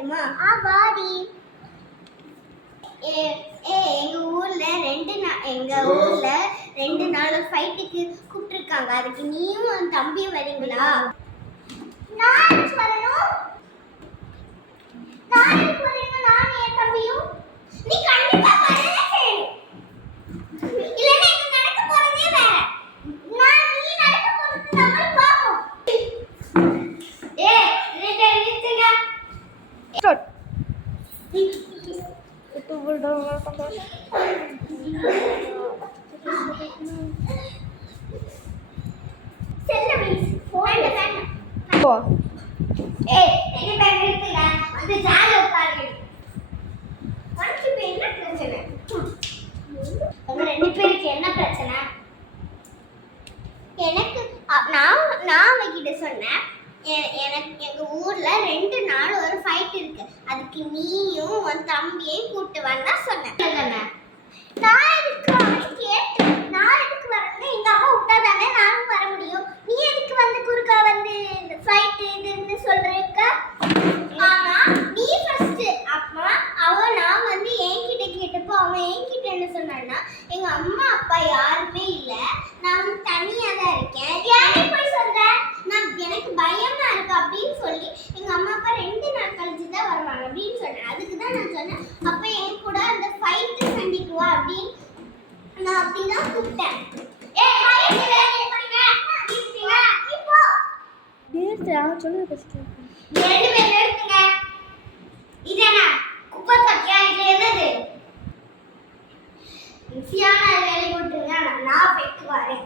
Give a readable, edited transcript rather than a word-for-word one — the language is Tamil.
விளையாட்டுமா? வாடி. எங்க ஊர்ல ரெண்டு நாள் ஃபைட்டுக்கு கூப்பிட்டுருக்காங்க. அதுக்கு நீயும் உன் தம்பியும் வரீங்களா? நான் வரணும். நான் என் தம்பியும். நீ கண்டிப்பா வரவே செய்யணும். இல்லைன்னா இங்க நடக்க போறதே வேற. நீ நடக்க போறது நம்ம பாப்போம். நிறுத்துங்க. itu berdoa tambah செல்ல ப்ளீஸ் போன் வேண்டாம். போ ரெண்டு பேர் நிறுத்துங்க. அந்த ஜால உட்காருங்க. உனக்கு இப்ப என்ன பிரச்சனை? உங்க ரெண்டு பேருக்கு என்ன பிரச்சனை? எனக்கு நான் அவகிட்ட சொன்னேன், எங்க ஊர்ல 2 நாள் ஒரு ஃபைட் இருக்கு. அதுக்கு நீயும் உன் தம்பியையும் கூட்டு வான்னா சொன்னேன். நான் எதுக்கு வரணும்? எங்க அம்மா விட்டா தானே நானும் வர முடியும். நீ எதுக்கு வந்து குறுக்கா வந்து இந்த ஃபைட் இதுன்னு சொல்றேக்க? ஆமா, நீ ஃபர்ஸ்ட். அப்பா நான் வந்து என்கிட்ட கேட்டப்போ அவன் என்கிட்ட என்ன சொன்னான்னா, எங்க அம்மா அப்பா யாருமே இல்ல, நான் தனியா தான் இருக்கேன். ஏன் போய் சொல்ற? எனக்கு பயமா இருக்கு அப்படின்னு சொல்லி எங்க அம்மா அப்பா 2 நாள் கழிச்சு தான் வருவாங்க அப்படின்னு சொன்னேன். அதுக்கு தான் நான் சொன்னேன், அப்ப என் கூட அந்த ஃபைட் சண்டைக்கு வா அப்படின்னு நான் அப்படிதான் கூப்பிட்டேன். சொல்லுங்க பேசிக்கலாம். 2 பேர் எடுத்துங்க. இது என்ன குப்பை தொட்டியா? இது என்னது? ஈஸியான வேலை போட்டுருங்க. நான் போயிட்டு வரேன்.